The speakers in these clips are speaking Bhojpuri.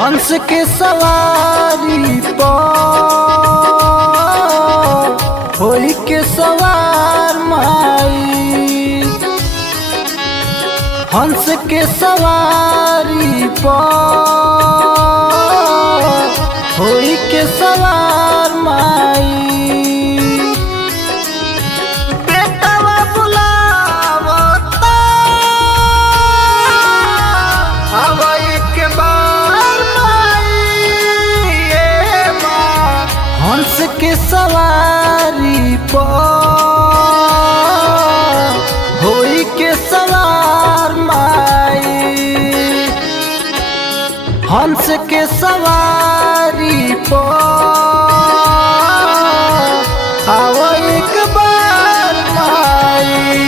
हंस के सवारी पर होई के सवार माई, हंस के सवारी पर होई के सवार माई। बेटवा बुलावता अब एक बार माई, हंस के सवारी पर होई के सवार माई, हंस के सवारी पर आओ एक बार माई।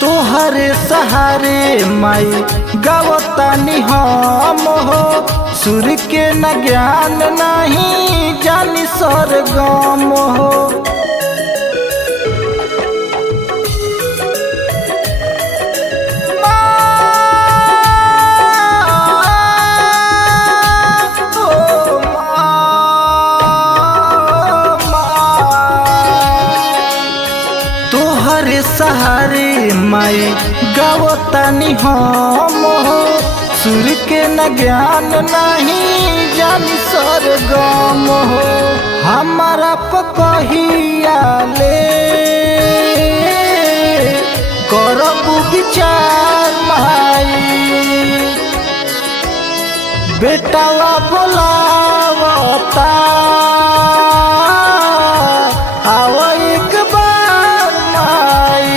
तोहरे सहारे माई गावतानी हम हो, सुर के न ज्ञान नहीं जानी सरगम हो। तोहरे सहारे माई गावतानी हम हो, सुर के न ज्ञान नहीं जानी सरगम हो। हमारा पकहिया ले करबू विचार माई, बेटावा बोलावता आओ एक बार माई।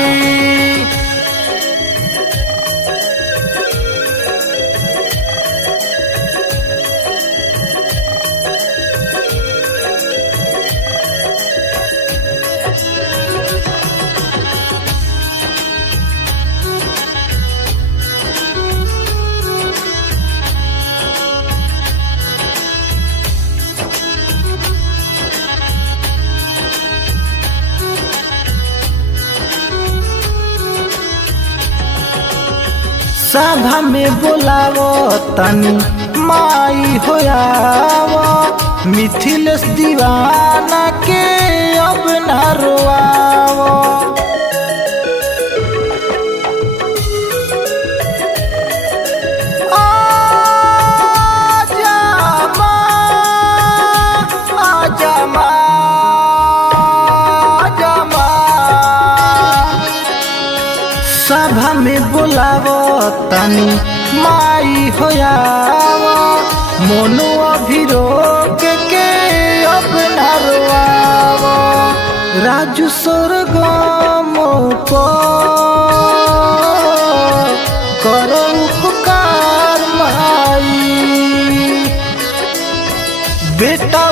सभा में बोलावो तनी माई होयावो, मिथिलेश दीवाना के अब न रोआवो। आजा माँ, आजा माँ, आजा माँ। सभा में बोलावो तनी माई होयावो, मोनू अभिरोक के अब न रोआवो। राजू सरगम पर करो उपकार माई, बेटा